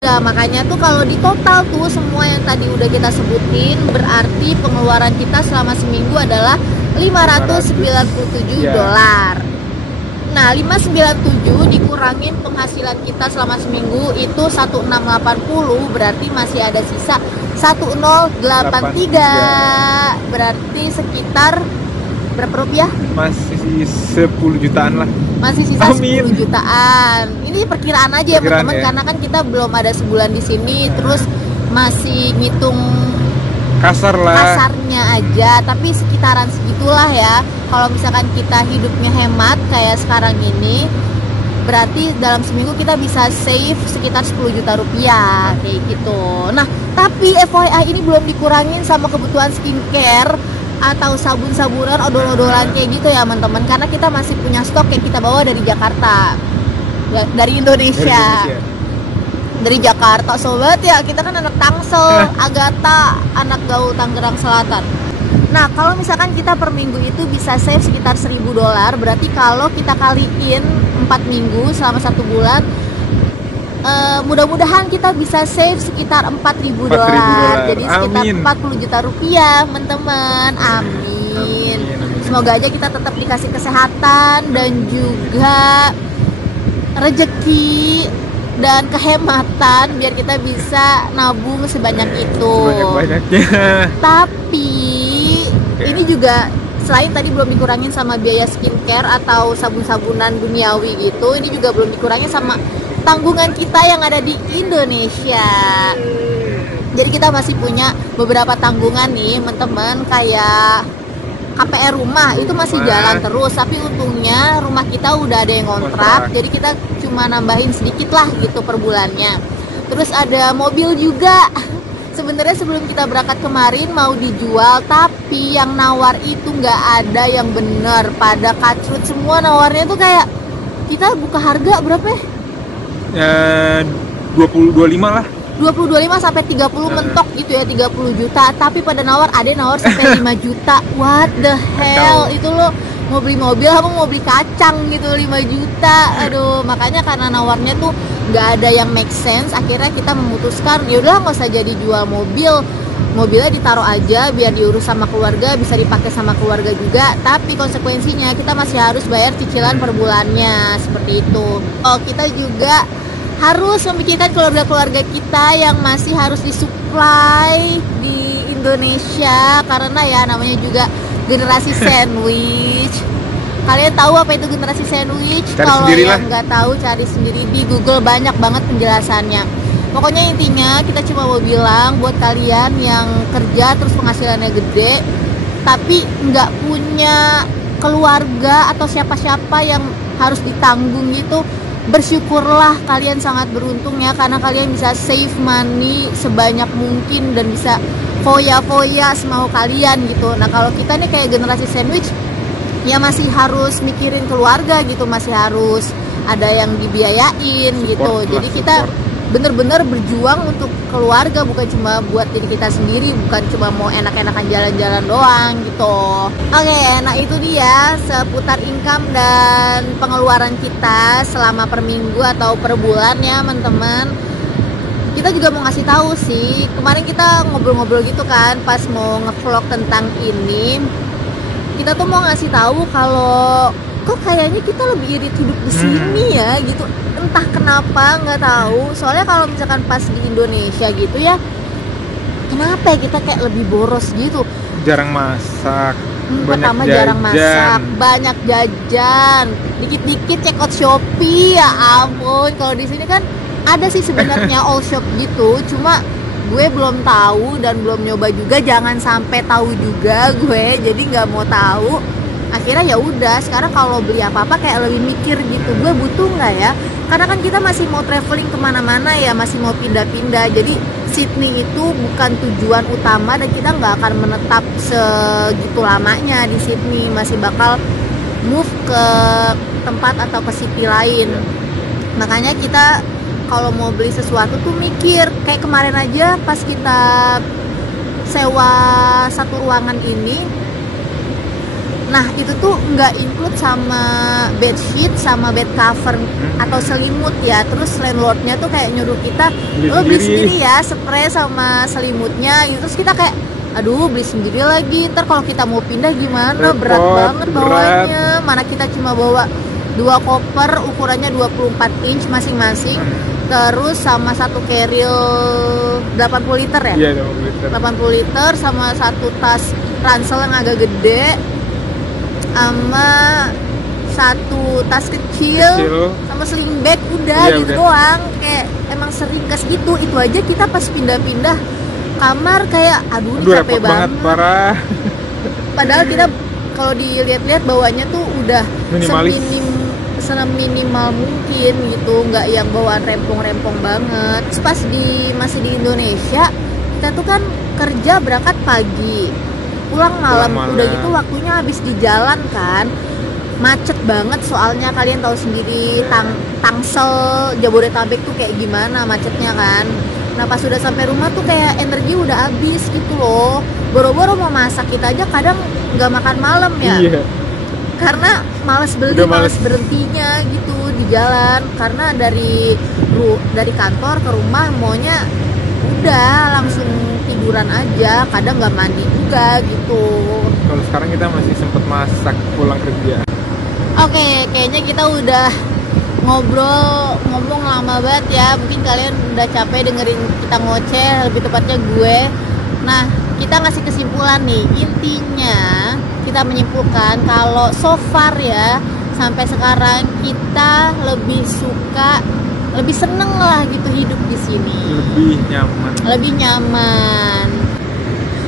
Nah, makanya tuh kalau di total tuh semua yang tadi udah kita sebutin berarti pengeluaran kita selama seminggu adalah 597 ya. dolar. Nah, 597 dikurangin penghasilan kita selama seminggu itu 1680, berarti masih ada sisa 1083. Berarti sekitar berapa rupiah? Masih 10 jutaan lah. Masih sisa Amin. 10 jutaan. Ini perkiraan aja ya teman-teman, ya. karena kan kita belum ada sebulan di sini, terus masih ngitung Kasar lah. kasarnya aja, tapi sekitaran segitulah ya. Kalau misalkan kita hidupnya hemat kayak sekarang ini, berarti dalam seminggu kita bisa save sekitar 10 juta rupiah kayak gitu. Nah, tapi FYI ini belum dikurangin sama kebutuhan skincare atau sabun-sabunan, odol-odolan kayak gitu ya teman-teman, karena kita masih punya stok yang kita bawa dari Jakarta, dari Indonesia. Dari Jakarta sobat ya, kita kan anak Tangsel, Agatha anak Gaul Tangerang Selatan. Nah, kalau misalkan kita per minggu itu bisa save sekitar 1000 dolar, berarti kalau kita kaliin 4 minggu selama 1 bulan, mudah-mudahan kita bisa save sekitar 4000 dolar. Jadi sekitar 40 juta rupiah teman-teman. Amin. Semoga aja kita tetap dikasih kesehatan dan juga rezeki dan kehematan biar kita bisa nabung sebanyak itu. Sebanyak-banyaknya. Tapi ini juga selain tadi belum dikurangin sama biaya skincare atau sabun-sabunan duniawi gitu, ini juga belum dikurangin sama tanggungan kita yang ada di Indonesia. Jadi kita masih punya beberapa tanggungan nih teman-teman, kayak KPR rumah itu masih jalan terus, tapi untungnya rumah kita udah ada yang kontrak, jadi kita cuma nambahin sedikit lah gitu per bulannya. Terus ada mobil juga. Sebenarnya sebelum kita berangkat kemarin mau dijual, tapi yang nawar itu nggak ada yang bener, pada kacrut semua nawarnya tuh. Kayak kita buka harga berapa ya? 20-25 lah. 20-25 sampai 30 mentok gitu ya, 30 juta. Tapi pada nawar, ada nawar sampai 5 juta. What the hell? Itu lo mau beli mobil apa mau beli kacang gitu 5 juta. Aduh, makanya karena nawarnya tuh nggak ada yang make sense, akhirnya kita memutuskan ya udah nggak usah jadi jual mobil. Mobilnya ditaruh aja biar diurus sama keluarga, bisa dipakai sama keluarga juga, tapi konsekuensinya kita masih harus bayar cicilan per bulannya, seperti itu. Oh, kita juga harus memikirkan keluarga-keluarga kita yang masih harus disuplai di Indonesia, karena ya namanya juga generasi sandwich. Kalian tahu apa itu generasi sandwich? Kalau yang nggak tahu, cari sendiri di Google, banyak banget penjelasannya. Pokoknya intinya kita cuma mau bilang buat kalian yang kerja terus penghasilannya gede tapi nggak punya keluarga atau siapa-siapa yang harus ditanggung gitu, bersyukurlah, kalian sangat beruntung ya, karena kalian bisa save money sebanyak mungkin dan bisa foya-foya semau kalian gitu. Nah, kalau kita nih kayak generasi sandwich ya masih harus mikirin keluarga gitu, masih harus ada yang dibiayain gitu. Jadi kita bener-bener berjuang untuk keluarga, bukan cuma buat diri kita sendiri, bukan cuma mau enak-enakan jalan-jalan doang gitu. Oke, nah itu dia seputar income dan pengeluaran kita selama per minggu atau per bulan ya teman-teman. Kita juga mau ngasih tahu sih, kemarin kita ngobrol-ngobrol gitu kan pas mau ngevlog tentang ini. Kita tuh mau ngasih tahu kalau kok kayaknya kita lebih irit hidup di sini ya gitu, entah kenapa, nggak tahu. Soalnya kalau misalkan pas di Indonesia gitu ya, kenapa ya kita kayak lebih boros gitu, jarang masak, pertama jarang masak, banyak jajan, dikit-dikit check out Shopee, ya ampun. Kalau di sini kan ada sih sebenarnya all shop gitu, cuma gue belum tahu dan belum nyoba juga, jangan sampai tahu juga gue, jadi nggak mau tahu. Akhirnya ya udah, sekarang kalau beli apa-apa kayak lebih mikir gitu, gue butuh nggak ya? Karena kan kita masih mau traveling kemana-mana ya, masih mau pindah-pindah. Jadi Sydney itu bukan tujuan utama dan kita nggak akan menetap segitu lamanya di Sydney, masih bakal move ke tempat atau ke city lain. Makanya kita kalau mau beli sesuatu tuh mikir. Kayak kemarin aja pas kita sewa satu ruangan ini, Nah itu tuh nggak include sama bed sheet sama bed cover atau selimut ya. Terus landlordnya tuh kayak nyuruh kita lo beli sendiri ya spray sama selimutnya gitu. Terus kita kayak aduh beli sendiri lagi, ntar kalau kita mau pindah gimana, berat banget bawanya. Mana kita cuma bawa 2 koper ukurannya 24 inch masing-masing, terus sama satu carrier 80 liter ya? Iya 80 liter. 80 liter sama satu tas ransel yang agak gede, sama satu tas kecil. Sama sling bag udah iya, gitu doang. Kayak emang seringkas gitu. Itu aja kita pas pindah-pindah kamar kayak aduh capek banget parah. Padahal kita kalau dilihat-lihat bawahnya tuh udah seminimal mungkin gitu, nggak yang bawaan rempong-rempong banget. Terus pas masih di Indonesia kita tuh kan kerja berangkat pagi pulang malam. Udah gitu waktunya habis di jalan kan, macet banget soalnya kalian tahu sendiri Tangsel Jabodetabek tuh kayak gimana macetnya kan. Nah pas sudah sampai rumah tuh kayak energi udah habis gitu loh. Boro-boro mau masak kita aja kadang nggak makan malam ya. Iya. Karena males beli, males berhentinya gitu di jalan. Karena dari kantor ke rumah maunya udah langsung tiduran aja, kadang nggak mandi juga gitu. Kalau sekarang kita masih sempet masak pulang kerja. Oke, kayaknya kita udah ngomong lama banget ya. Mungkin kalian udah capek dengerin kita ngoceh, lebih tepatnya gue. Nah, kita ngasih kesimpulan nih. Intinya kita menyimpulkan kalau so far ya sampai sekarang kita lebih seneng lah gitu hidup di sini. Lebih nyaman.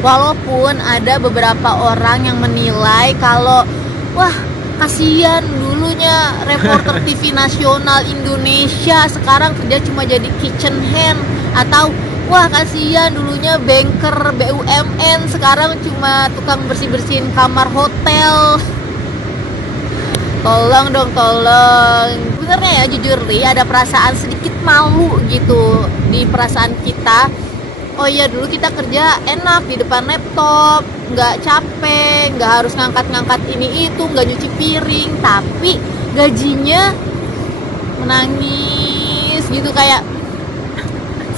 Walaupun ada beberapa orang yang menilai kalau wah kasihan dulunya reporter TV nasional Indonesia sekarang kerja cuma jadi kitchen hand, atau wah kasihan dulunya banker BUMN sekarang cuma tukang bersih-bersihin kamar hotel. Tolong dong, tolong. Sebenarnya ya jujur nih ada perasaan sedikit malu gitu di perasaan kita. Oh iya dulu kita kerja enak di depan laptop, nggak capek, nggak harus ngangkat-ngangkat ini itu, nggak nyuci piring, tapi gajinya menangis gitu, kayak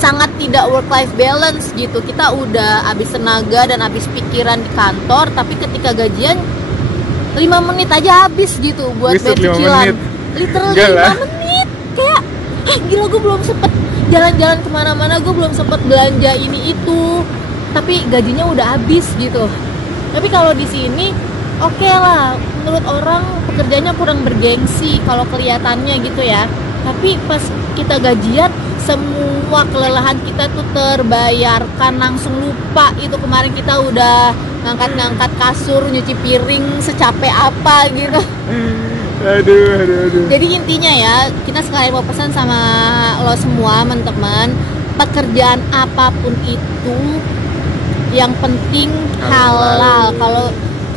sangat tidak work-life balance gitu. Kita udah habis tenaga dan habis pikiran di kantor, tapi ketika gajian 5 menit aja habis gitu buat bayar cicilan. Literally 5 menit. Kayak gila, gue belum sempet jalan-jalan kemana-mana, gue belum sempet belanja ini itu, tapi gajinya udah habis gitu. Tapi kalau di sini oke lah, menurut orang pekerjaannya kurang bergengsi kalau kelihatannya gitu ya. Tapi pas kita gajian, semua kelelahan kita tuh terbayarkan, langsung lupa itu kemarin kita udah ngangkat-ngangkat kasur, nyuci piring secapek apa gitu. Aduh. Jadi intinya ya, kita sekalian mau pesan sama lo semua teman-teman, pekerjaan apapun itu yang penting halal.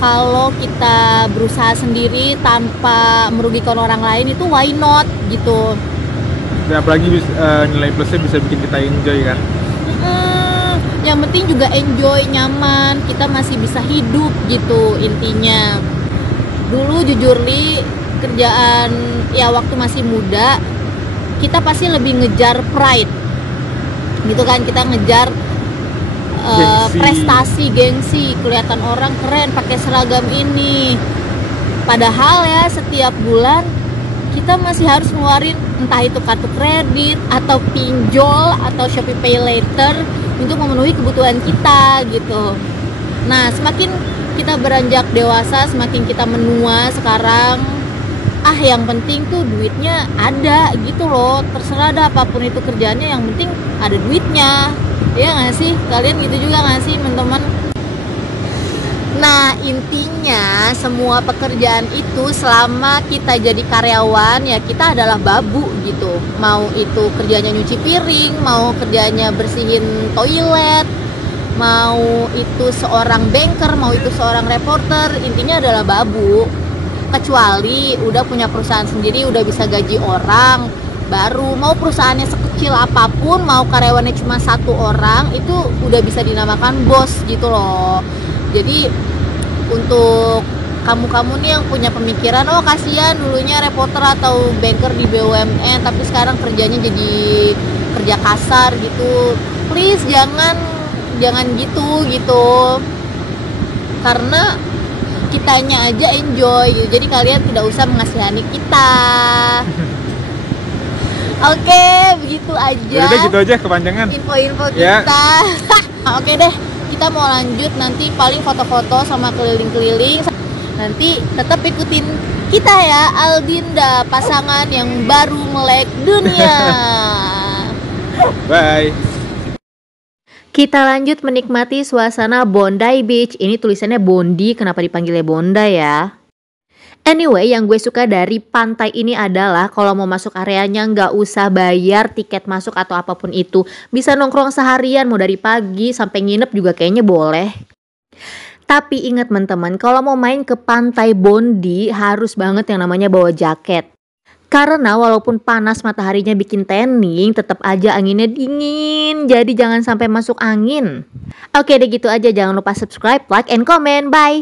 Kalau kita berusaha sendiri tanpa merugikan orang lain itu why not gitu. Dan apalagi nilai plusnya bisa bikin kita enjoy kan. Yang penting juga enjoy, nyaman, kita masih bisa hidup gitu intinya. Dulu jujur li kerjaan ya waktu masih muda kita pasti lebih ngejar pride gitu kan, kita ngejar prestasi, gengsi, kelihatan orang keren pakai seragam ini. Padahal ya setiap bulan kita masih harus ngeluarin entah itu kartu kredit atau pinjol atau Shopee Pay Later untuk memenuhi kebutuhan kita gitu. Nah semakin kita beranjak dewasa, semakin kita menua sekarang, yang penting tuh duitnya ada gitu loh. Terserah dah apapun itu kerjaannya, yang penting ada duitnya. Ya nggak sih? Kalian gitu juga nggak sih teman-teman? Nah intinya semua pekerjaan itu selama kita jadi karyawan ya kita adalah babu gitu. Mau itu kerjanya nyuci piring, mau kerjanya bersihin toilet, mau itu seorang banker, mau itu seorang reporter, intinya adalah babu. Kecuali udah punya perusahaan sendiri, udah bisa gaji orang, baru mau perusahaannya sekecil apapun, mau karyawannya cuma 1 orang, itu udah bisa dinamakan bos gitu loh. Jadi untuk kamu-kamu nih yang punya pemikiran, oh kasihan dulunya reporter atau banker di BUMN tapi sekarang kerjanya jadi kerja kasar gitu, please jangan gitu karena kitanya aja enjoy gitu, jadi kalian tidak usah mengasihani kita. Oke, begitu aja. Udah gitu aja, kepanjangan Info-info ya. kita. Oke deh, kita mau lanjut nanti paling foto-foto sama keliling-keliling. Nanti tetap ikutin kita ya, Aldinda, pasangan yang baru melek dunia. Bye. Kita lanjut menikmati suasana Bondi Beach. Ini tulisannya Bondi, kenapa dipanggilnya Bondi ya? Anyway, yang gue suka dari pantai ini adalah kalau mau masuk areanya nggak usah bayar tiket masuk atau apapun itu. Bisa nongkrong seharian, mau dari pagi sampai nginep juga kayaknya boleh. Tapi ingat teman-teman, kalau mau main ke pantai Bondi harus banget yang namanya bawa jaket. Karena walaupun panas mataharinya bikin tanning, tetap aja anginnya dingin. Jadi jangan sampai masuk angin. Oke deh gitu aja, jangan lupa subscribe, like, and comment. Bye!